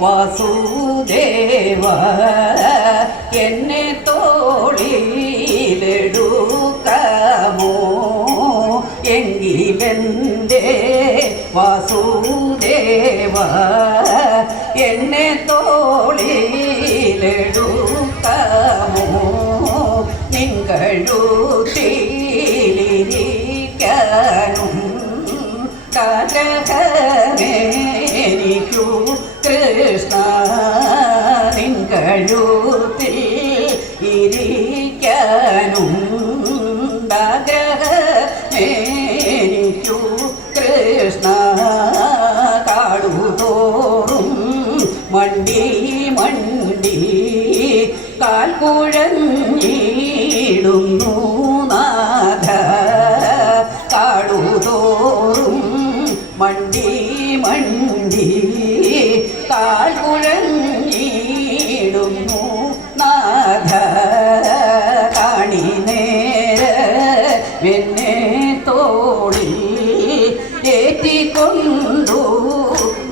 വാസുദേവ? എന്നെ തോളിലെടുക്കമോ? എങ്കിലെന്തേ വാസുദേവ? എന്നെ തോളിലെടുക്കാമോ? നിങ്ങളുത്തിലിരിക്കാനും കാഗ്രഹമേനിക്കു കൃഷ്ണ നിങ്ങളുത്തിൽ ഇരിക്കാനും ആഗ്രഹമേനിക്കു കൃഷ്ണ കാടുതോറും മണ്ടി മണ്ടി കാൽക്കുഴഞ്ഞിടുന്നു ഏറ്റിക്കൊണ്ടു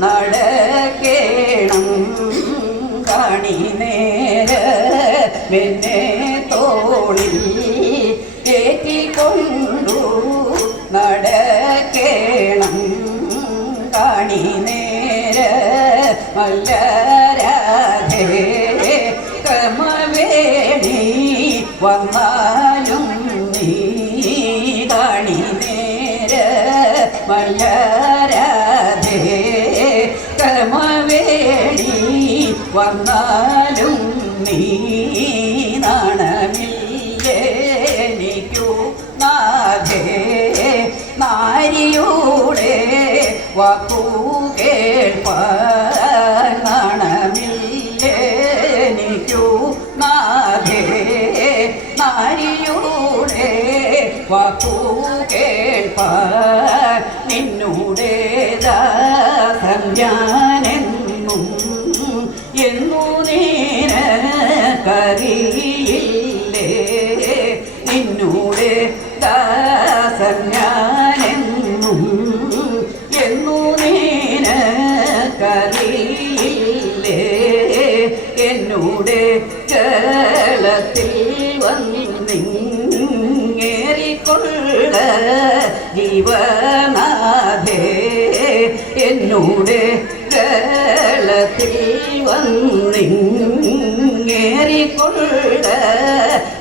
നടക്കേണം. കണി നേരെ എന്നെ തോളിൽ ഏറ്റിക്കൊണ്ടു നടക്കേണം. കാണി നേര മല്ലരാധേ ക്രമവേണി വന്നാലും മല്ലരാധേ കർമ്മവേണി വന്നാലും നീ നാണമില്ലേനിക്കു നാഥേ നാരിയോടെ വാക്കു കേൾപ്പാൻ വാക്കു കേൾപ്പാൻ നിന്നുടെ ദാസം ഞാനെന്നും എന്നു നീനക്കറിയില്ലേ? നിന്നുടെ ദാസൻ ഞാനെന്നും എന്നു നീനക്കറിയില്ലേ? എന്നുടെ ജലത്തിൽ വന്നിങ്ങേറിക്കൊള്ള ജീവനാഥേ എന്നുടെ കേളത്തിൽ വന്നിങ്ങേറിക്കൊള്ള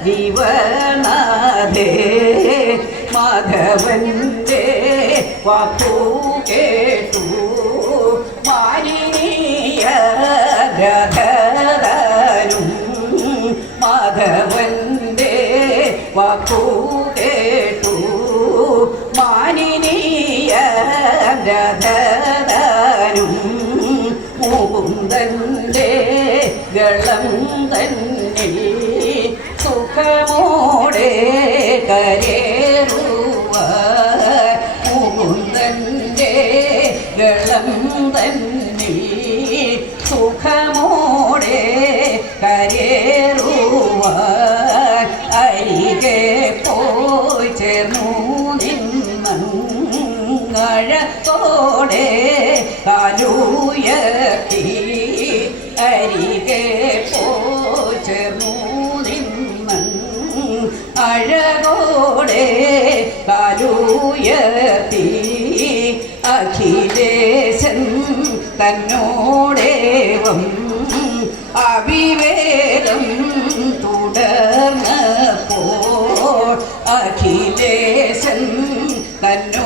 ജീവനാഥേ മാധവന്റെ വാക്കു കേട്ടു. മാലിനീയ ഗധരാനും മാധവന്റെ വാക്കു രഥരാനും മുകുന്ദന്റെ ഗളം തന്നിൽ സുഖമോടെ കരേറുവ ഗളം തന്നിൽ നിന്നഴത്തോടെ കാലൂയത്തി അരികെ പോഴകോടെ നിന്ന അഴകോടെ കാലൂയത്തി അഖിലേശൻ തന്നോടേവം അവിവേദം തുടർന്നപ്പോൾ അഖിലേശൻ തന്നോടേവം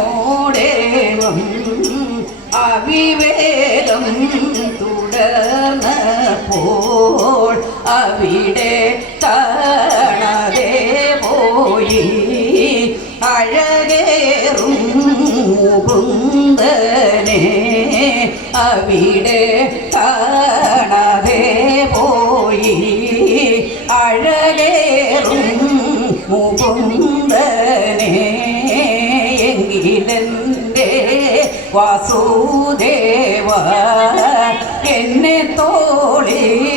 അവിവേദം തുടർന്നപ്പോൾ അവിടെ കാണാതെ പോയി. അഴകേറും അവിടെ കാണാതെ പോയി. അഴകേറും മുകുന്ദനെ വാസുദേവ എന്നെ തോളിലെടുക്കാമോ